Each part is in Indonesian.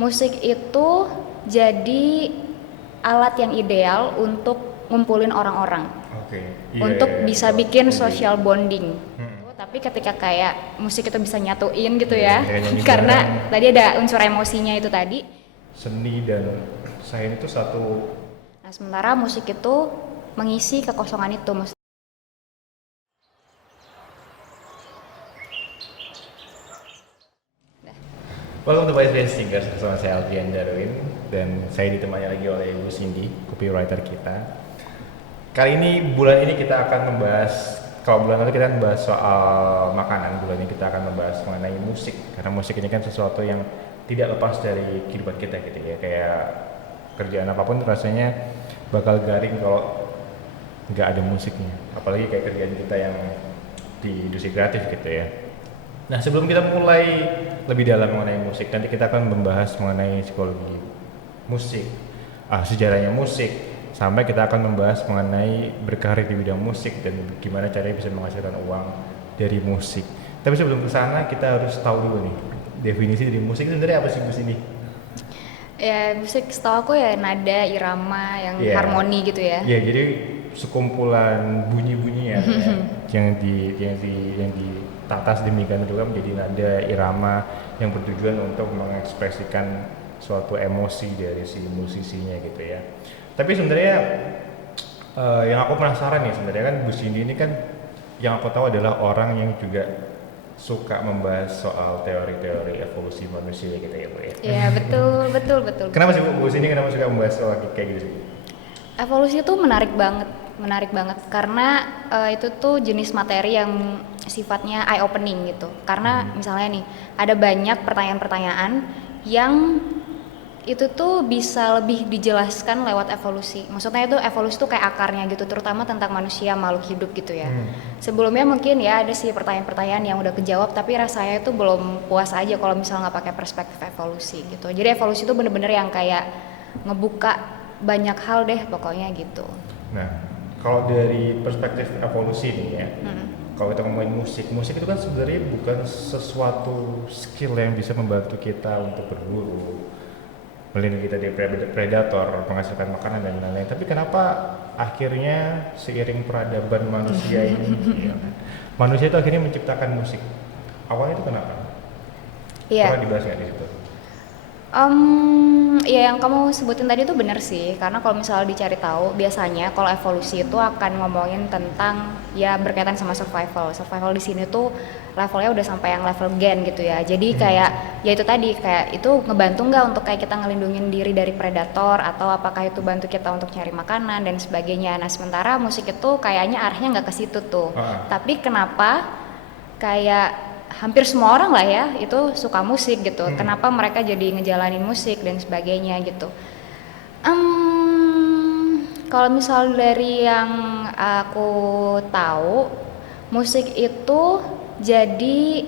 musik itu jadi alat yang ideal untuk ngumpulin orang-orang, Oke. untuk bisa betul. bikin Setuju. social bonding. Hmm. Tapi ketika kayak musik itu bisa nyatuin gitu Iya, ya, kayak nyanyi karena bareng. tadi ada unsur emosinya itu tadi. Seni dan sains itu satu. Nah, sementara musik itu mengisi kekosongan itu. Welcome to Vice Band Singers bersama saya Alfian Darwin dan saya ditemani lagi oleh Ibu Cindy, copywriter kita. Kali ini bulan ini kita akan membahas, kalau bulan lalu kita membahas soal makanan, bulan ini kita akan membahas mengenai musik. Karena musik ini kan sesuatu yang tidak lepas dari kehidupan kita gitu ya. Kayak kerjaan apapun rasanya bakal garing kalau nggak ada musiknya. Apalagi kayak kerjaan kita yang di industri kreatif gitu ya. Nah, sebelum kita mulai lebih dalam mengenai musik, nanti kita akan membahas mengenai psikologi musik, sejarahnya musik, sampai kita akan membahas mengenai berkarir di bidang musik dan gimana caranya bisa menghasilkan uang dari musik. Tapi sebelum ke sana, kita harus tahu dulu nih, definisi dari musik itu sebenarnya apa sih, Bu Cindy? Ya, musik setahu aku ya nada, irama, yang Iya. harmoni gitu ya. Iya, jadi sekumpulan bunyi-bunyi ya, yang ditata sedemikian rupa menjadi nada irama yang bertujuan untuk mengekspresikan suatu emosi dari si musisinya gitu ya. Tapi sebenarnya yang aku penasaran nih sebenarnya kan Bu Cindy ini kan yang aku tahu adalah orang yang juga suka membahas soal teori-teori evolusi manusia gitu ya Bu ya. Ya, betul, betul, betul. Kenapa sih Bu Cindy kenapa suka membahas soal kayak gitu sih? Evolusi itu menarik banget karena itu tuh jenis materi yang sifatnya eye opening gitu. Karena misalnya nih ada banyak pertanyaan-pertanyaan yang itu tuh bisa lebih dijelaskan lewat evolusi. Maksudnya itu evolusi tuh kayak akarnya gitu, terutama tentang manusia, makhluk hidup gitu ya. Sebelumnya mungkin ya ada sih pertanyaan-pertanyaan yang udah kejawab, tapi rasanya itu belum puas aja kalau misalnya nggak pakai perspektif evolusi gitu. Jadi evolusi itu bener-bener yang kayak ngebuka banyak hal deh pokoknya gitu. Nah, kalau dari perspektif evolusi nih ya, kalau kita ngomongin musik, musik itu kan sebenarnya bukan sesuatu skill yang bisa membantu kita untuk berburu, melindungi kita dari predator, menghasilkan makanan dan lain-lain. Tapi kenapa akhirnya seiring peradaban manusia ini, ya kan, manusia itu akhirnya menciptakan musik? Awalnya itu kenapa? Iya. Pernah dibahas nggak di situ? Ya yang kamu sebutin tadi itu benar sih, karena kalau misalnya dicari tahu, biasanya kalau evolusi itu akan ngomongin tentang ya berkaitan sama survival. Survival di sini tuh levelnya udah sampai yang level gen gitu ya. Jadi kayak ya itu tadi kayak itu ngebantu nggak untuk kayak kita ngelindungin diri dari predator atau apakah itu bantu kita untuk cari makanan dan sebagainya. Nah sementara musik itu kayaknya arahnya nggak ke situ tuh. Tapi kenapa kayak hampir semua orang lah ya itu suka musik gitu. Kenapa mereka jadi ngejalanin musik dan sebagainya gitu. Kalau misal dari yang aku tahu, musik itu jadi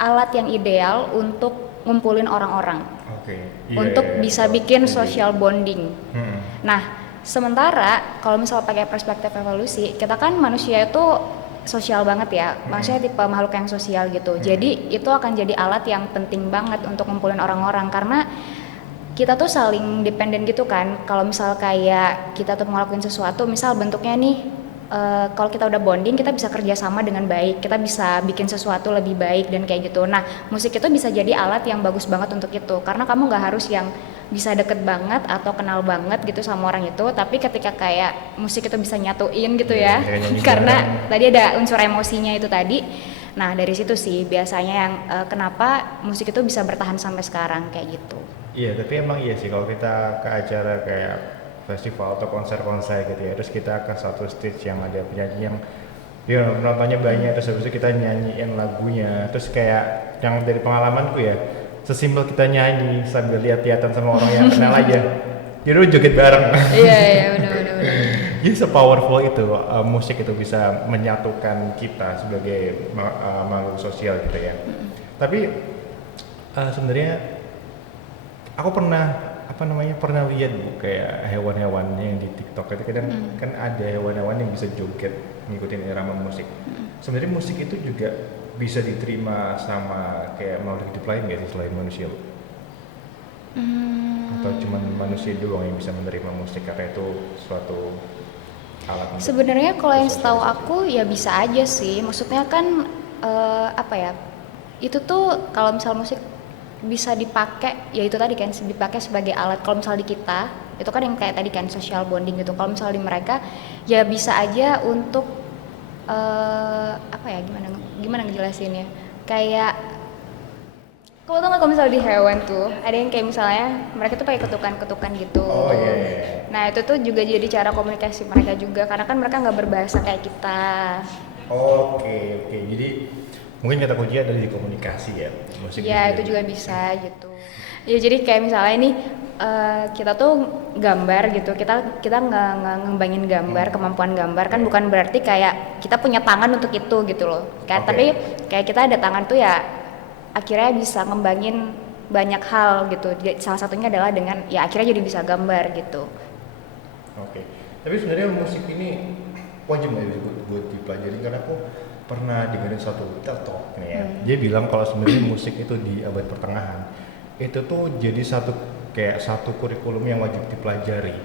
alat yang ideal untuk ngumpulin orang-orang, Oke. untuk bisa betul. bikin Setuju. social bonding. Hmm. Nah, sementara kalau misal pakai perspektif evolusi, kita kan manusia itu sosial banget ya, manusia tipe makhluk yang sosial gitu. Jadi itu akan jadi alat yang penting banget untuk ngumpulin orang-orang karena kita tuh saling dependen gitu kan. Kalau misal kayak kita tuh ngelakuin sesuatu, misal bentuknya nih, kalau kita udah bonding, kita bisa kerjasama dengan baik, kita bisa bikin sesuatu lebih baik dan kayak gitu. Nah, musik itu bisa jadi alat yang bagus banget untuk itu, karena kamu nggak harus yang bisa deket banget atau kenal banget gitu sama orang itu, tapi ketika kayak musik itu bisa nyatuin gitu ya, Kayak nyanyi karena bareng. tadi ada unsur emosinya itu tadi. Nah, dari situ sih biasanya yang kenapa musik itu bisa bertahan sampai sekarang kayak gitu. Iya, tapi emang iya sih kalau kita ke acara kayak festival atau konser-konser gitu ya, terus kita ke satu stage yang ada penyanyi yang ya penontonnya banyak, terus habis itu kita nyanyiin lagunya, terus kayak yang dari pengalamanku ya, sesimpel kita nyanyi sambil lihat-lihatan sama orang yang kenal aja, jadi lu joget bareng. Iya, iya, benar. Ya sepowerful itu musik itu bisa menyatukan kita sebagai makhluk sosial gitu ya. Tapi sebenarnya aku pernah lihat Bu kayak hewan-hewannya yang di TikTok itu kadang kan ada hewan-hewan yang bisa joget ngikutin irama musik. Sebenarnya musik itu juga bisa diterima sama kayak makhluk hidup lain nggak sih selain manusia Bu? Atau cuman manusia doang yang bisa menerima musik karena itu suatu alat untuk Sebenarnya kalau yang setahu bersosialisasi? aku ya bisa aja sih. Maksudnya kan apa ya? Itu tuh kalau misal musik bisa dipakai, ya itu tadi kan dipakai sebagai alat. Kalau misal di kita itu kan yang kayak tadi kan social bonding gitu. Kalau misal di mereka ya bisa aja untuk apa ya, gimana gimana ngejelasinnya? Kayak kalau tau nggak, kalau misalnya di hewan tuh ada yang kayak misalnya mereka tuh pakai ketukan-ketukan gitu. Oh iya, iya, iya. Nah itu tuh juga jadi cara komunikasi mereka juga, karena kan mereka nggak berbahasa kayak kita. Oke, oke. Jadi mungkin kata kunci ada di komunikasi ya, musik Ya itu sendiri. juga bisa gitu. Ya jadi kayak misalnya ini kita tuh gambar gitu, kita kita ngembangin gambar, kemampuan gambar kan bukan berarti kayak kita punya tangan untuk itu gitu loh. Kayak Oke. tapi kayak kita ada tangan tuh ya akhirnya bisa ngembangin banyak hal gitu. Salah satunya adalah dengan ya akhirnya jadi bisa gambar gitu. Oke. Tapi sebenarnya musik ini wajib nggak ya buat dipelajari karena aku pernah dengerin satu TED Talk nih ya. Dia bilang kalau sebenarnya musik itu di abad pertengahan itu tuh jadi satu kurikulum yang wajib dipelajari.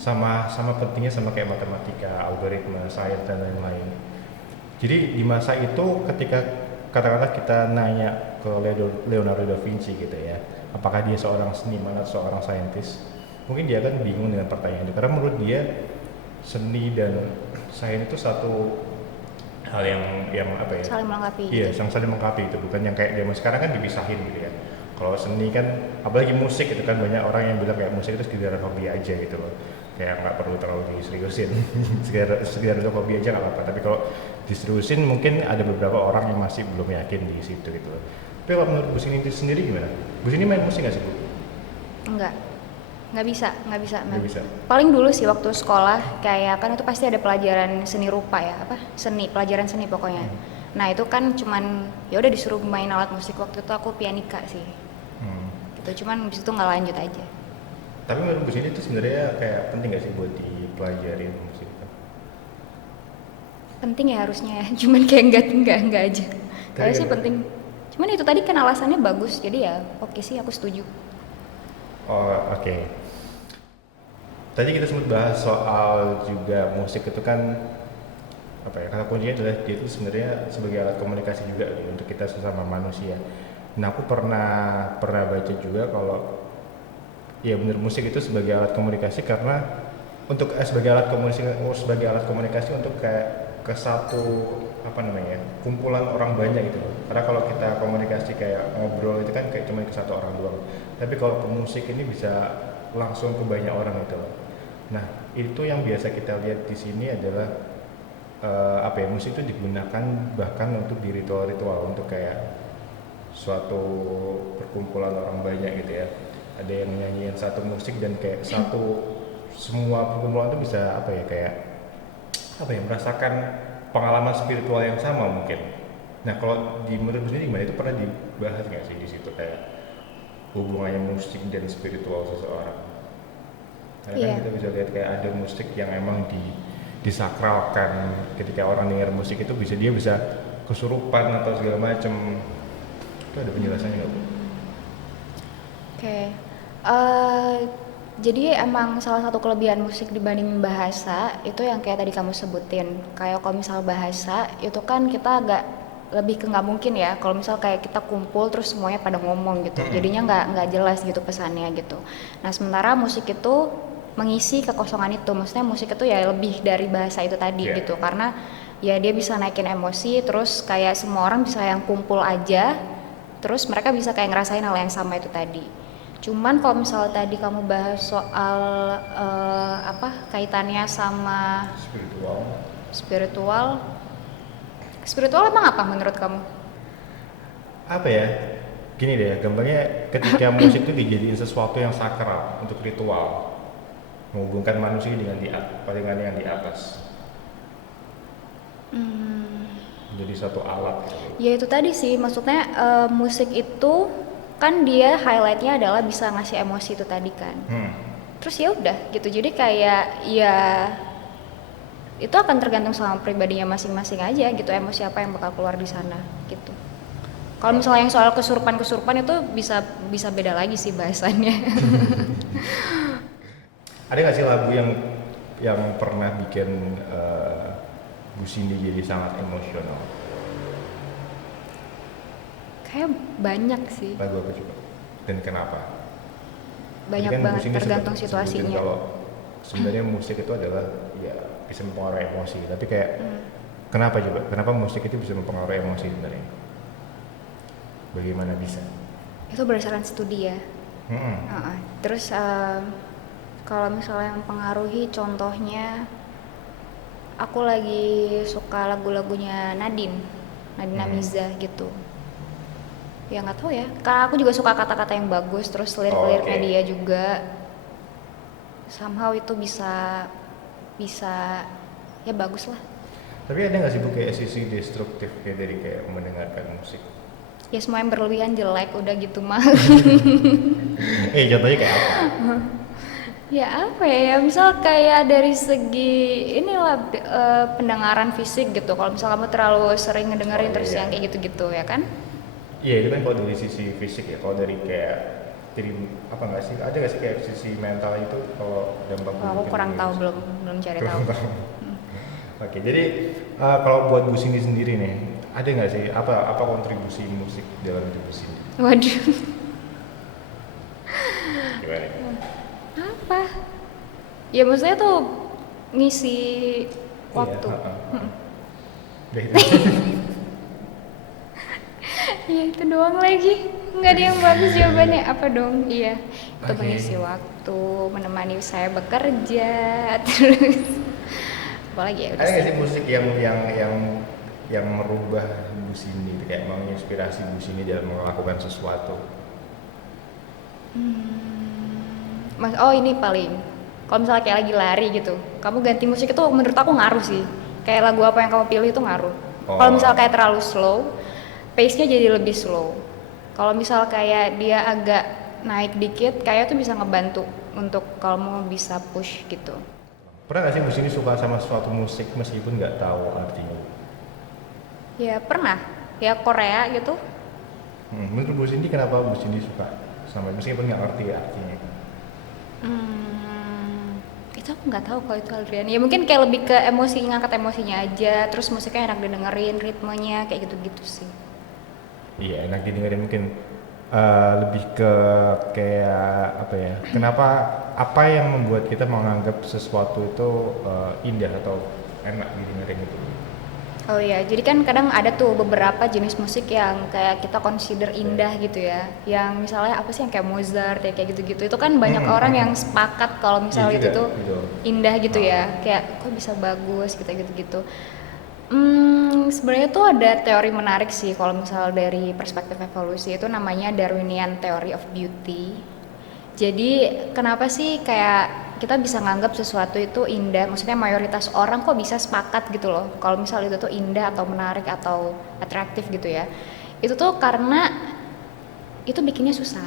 Sama sama pentingnya sama kayak matematika, algoritma, sains dan lain-lain. Jadi di masa itu ketika katakanlah kita nanya ke Leonardo da Vinci gitu ya, apakah dia seorang seniman atau seorang saintis? Mungkin dia kan bingung dengan pertanyaan itu karena menurut dia seni dan sains itu satu hal yang apa ya? Saling melengkapi Iya, gitu. yang saling melengkapi itu bukan yang kayak zaman sekarang kan dipisahin gitu ya. Kalau seni kan apalagi musik itu kan banyak orang yang bilang kayak musik itu sekedar hobi aja gitu loh. Kayak nggak perlu terlalu diseriusin. sekedar untuk hobi aja nggak apa-apa. Tapi kalau diseriusin mungkin ada beberapa orang yang masih belum yakin di situ gitu loh. Tapi kalau menurut Bu Sini itu sendiri gimana? Bu Sini main musik nggak sih Bu? Enggak. Nggak bisa Nggak men. bisa. Paling dulu sih waktu sekolah kayak kan itu pasti ada pelajaran seni rupa ya, apa seni, pelajaran seni pokoknya. Nah itu kan cuman ya udah disuruh main alat musik, waktu itu aku pianika sih Hmm. gitu, cuman di situ nggak lanjut aja. Tapi menurut Bu Sini itu sebenarnya kayak penting nggak sih buat dipelajari musik itu? Penting ya harusnya ya, cuman kayak enggak aja. Tapi Kalau sih kan, penting, cuman itu tadi kan alasannya bagus, jadi ya oke sih, aku setuju. oh oke. Tadi kita sempat bahas soal juga musik itu kan apa ya, kata kuncinya adalah dia itu sebenarnya sebagai alat komunikasi juga gitu, untuk kita sesama manusia. Nah aku pernah pernah baca juga kalau ya benar musik itu sebagai alat komunikasi karena untuk sebagai alat komunikasi untuk kayak ke satu apa namanya kumpulan orang banyak gitu loh. Karena kalau kita komunikasi kayak ngobrol itu kan kayak cuma ke satu orang doang. Tapi kalau pemusik ini bisa langsung ke banyak orang gitu loh. Nah itu yang biasa kita lihat di sini adalah apa ya, musik itu digunakan bahkan untuk di ritual-ritual untuk kayak suatu perkumpulan orang banyak gitu ya, ada yang nyanyiin satu musik dan kayak satu semua perkumpulan itu bisa apa ya kayak apa ya merasakan pengalaman spiritual yang sama mungkin. Nah kalau di menurut sendiri gimana, itu pernah dibahas nggak sih di situ kayak hubungannya musik dan spiritual seseorang? Karena kan Iya. kita bisa lihat kayak ada musik yang emang disakralkan, ketika orang dengar musik itu dia bisa kesurupan atau segala macem. Itu ada penjelasannya nggak Bu? Oke. Eh, jadi emang salah satu kelebihan musik dibanding bahasa itu yang kayak tadi kamu sebutin. Kayak kalau misal bahasa itu kan kita agak lebih ke nggak mungkin ya. Kalau misal kayak kita kumpul terus semuanya pada ngomong gitu, jadinya nggak jelas gitu pesannya gitu. Nah sementara musik itu mengisi kekosongan itu. Maksudnya musik itu ya lebih dari bahasa itu tadi Iya. gitu. Karena ya dia bisa naikin emosi, terus kayak semua orang bisa yang kumpul aja, terus mereka bisa kayak ngerasain hal yang sama itu tadi. Cuman kalau misalnya tadi kamu bahas soal apa kaitannya sama Spiritual. spiritual, spiritual emang apa menurut kamu? Apa ya? Gini deh, gampangnya ketika musik itu dijadiin sesuatu yang sakral untuk ritual, menghubungkan manusia dengan yang di atas. Jadi satu alat gitu. Ya itu tadi sih, maksudnya musik itu kan dia highlightnya adalah bisa ngasih emosi itu tadi kan. Hmm. Terus ya udah gitu, jadi kayak ya itu akan tergantung sama pribadinya masing-masing aja gitu, emosi apa yang bakal keluar di sana gitu. Kalau misalnya yang soal kesurupan itu bisa bisa beda lagi sih bahasannya. Ada nggak sih lagu yang pernah bikin Bu Cindy jadi sangat emosional? Kayak banyak sih, Lagu apa coba? Dan kenapa? Tadi banyak kan Bu banget Cindy tergantung sebutin situasinya. kalau sebenarnya musik itu adalah ya bisa mempengaruhi emosi. Tapi kayak kenapa coba? Kenapa musik itu bisa mempengaruhi emosi sebenarnya? Bagaimana bisa? Itu berdasarkan studi ya. Mm-mm. Terus kalau misalnya yang mempengaruhi, contohnya aku lagi suka lagu-lagunya Nadine Amiza gitu. Ya nggak tahu ya, karena aku juga suka kata-kata yang bagus, terus lirik-liriknya Oke. dia juga somehow itu bisa bisa ya bagus lah. Tapi ada nggak sih Bu kayak sisi destruktif kayak dari kayak mendengarkan musik? Ya semua yang berlebihan jelek udah gitu mah. Contohnya kayak apa? Ya apa ya, misal kayak dari segi inilah pendengaran fisik gitu. Kalau misal kamu terlalu sering ngedengerin Oh terus iya. yang kayak gitu-gitu ya kan. Iya itu kan kalau dari sisi fisik ya. Kalau dari kayak jadi apa nggak sih? Ada nggak sih kayak sisi mental itu kalau dampak Wah, aku buruknya kurang dari tahu, musik? belum cari tahu. Kurang tahu. Oke, jadi kalau buat Bu Cindy sendiri nih, ada nggak sih apa kontribusi musik dalam hidup Bu Cindy? Waduh. Gimana? Apa? Ya maksudnya tuh ngisi Iya, waktu. Udah itu. Ya itu doang lagi. Nggak ada yang bagus jawabannya. Apa dong? Iya, itu Oke. mengisi waktu, menemani saya bekerja, terus apalagi ya udah Ada nggak sih. sih musik yang merubah Bu Cindy, itu kayak menginspirasi Bu Cindy dalam melakukan sesuatu? Oh ini paling, kalau misalnya kayak lagi lari gitu, kamu ganti musik itu menurut aku ngaruh sih. Kayak lagu apa yang kamu pilih itu ngaruh. Kalau Oh, misalnya kayak terlalu slow, pace-nya jadi lebih slow. Kalau misal kayak dia agak naik dikit, kayak tuh bisa ngebantu untuk kamu bisa push gitu. pernah nggak sih Bu Cindy suka sama suatu musik meskipun nggak tahu artinya? Ya pernah, ya Korea gitu. Menurut Bu Cindy kenapa Bu Cindy suka sama meskipun nggak ngerti artinya? Itu aku nggak tahu kalau itu Adrian. Ya mungkin kayak lebih ke emosi, ngangkat emosinya aja. Terus musiknya enak didengerin, ritmenya kayak gitu-gitu sih. Iya, enak didengerin mungkin lebih ke kayak apa ya? Kenapa apa yang membuat kita menganggap sesuatu itu indah atau enak didengerin itu? Oh iya, jadi kan kadang ada tuh beberapa jenis musik yang kayak kita consider indah gitu ya. Yang misalnya apa sih yang kayak Mozart ya kayak gitu-gitu. Itu kan banyak orang yang sepakat kalau Iya misalnya juga, itu tuh gitu. indah gitu ya. Kayak kok bisa bagus kita gitu-gitu. Sebenarnya tuh ada teori menarik sih kalau misal dari perspektif evolusi itu namanya Darwinian Theory of Beauty. Jadi kenapa sih kayak kita bisa nganggap sesuatu itu indah? Maksudnya mayoritas orang kok bisa sepakat gitu loh. Kalau misal itu tuh indah atau menarik atau atraktif gitu ya. Itu tuh karena itu bikinnya susah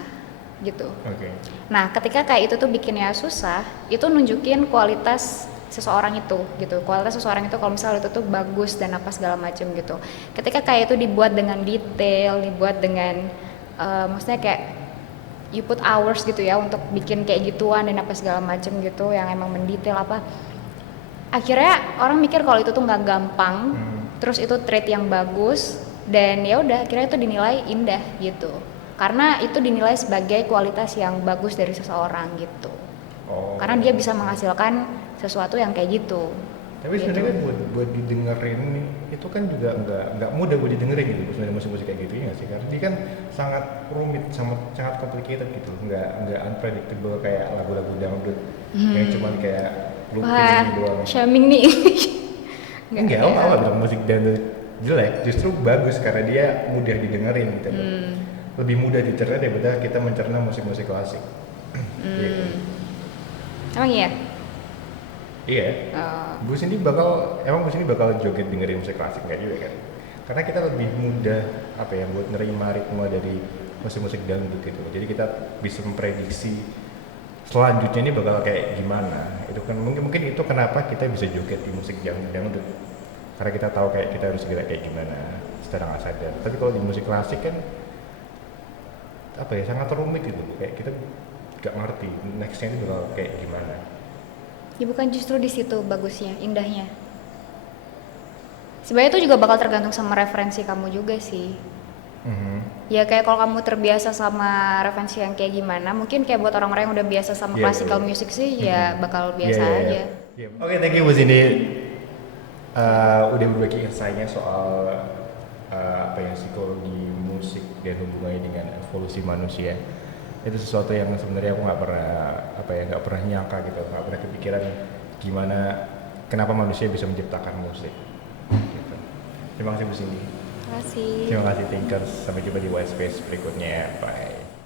gitu. Oke. Nah, ketika kayak itu tuh bikinnya susah, itu nunjukin kualitas seseorang itu gitu. Kualitas seseorang itu kalau misalnya itu tuh bagus dan apa segala macam gitu. Ketika kayak itu dibuat dengan detail, dibuat dengan maksudnya kayak you put hours gitu ya untuk bikin kayak gituan dan apa segala macam gitu yang emang mendetail apa. Akhirnya orang mikir kalau itu tuh nggak gampang, terus itu trait yang bagus dan ya udah akhirnya itu dinilai indah gitu. Karena itu dinilai sebagai kualitas yang bagus dari seseorang gitu. Oh. Karena dia bisa menghasilkan sesuatu yang kayak gitu. Tapi sebenarnya kan buat didengerin nih, itu kan juga nggak mudah buat didengerin gitu sebenarnya musik-musik kayak gitu ya nggak sih? Karena dia kan sangat rumit, sangat complicated gitu, nggak unpredictable kayak lagu-lagu dangdut yang cuman kayak looping Wah, gitu doang. shaming nih. Enggak, aku nggak bilang musik dangdut jelek, justru bagus karena dia mudah didengerin gitu. Lebih mudah dicerna daripada kita mencerna musik-musik klasik. Gitu. Emang iya? Iya. Bu Cindy emang Bu Cindy bakal joget dengerin musik klasik nggak juga kan? Karena kita lebih mudah apa ya buat nerima ritme dari musik-musik dangdut gitu. Jadi kita bisa memprediksi selanjutnya ini bakal kayak gimana. Itu kan mungkin itu kenapa kita bisa joget di musik dangdut. Karena kita tahu kayak kita harus gerak kayak gimana secara nggak sadar. Tapi kalau di musik klasik kan apa ya, sangat rumit gitu, kayak kita nggak ngerti nextnya itu bakal kayak gimana. Ya bukan justru di situ bagusnya, indahnya. Sebenarnya itu juga bakal tergantung sama referensi kamu juga sih. Ya kayak kalau kamu terbiasa sama referensi yang kayak gimana, mungkin kayak buat orang-orang yang udah biasa sama Iya, classical betul. music sih ya bakal biasa Iya. aja. Iya. Oke, thank you Bu Cindy. Udah berbagi insight-nya soal apa ya, psikologi musik dan hubungannya dengan evolusi manusia. Itu sesuatu yang sebenarnya aku nggak pernah nyangka gitu, nggak pernah kepikiran gimana, kenapa manusia bisa menciptakan musik. Gitu. Terima kasih Bu Cindy. Terima kasih. Terima kasih Thinkers. Sampai jumpa di White Space berikutnya. Bye.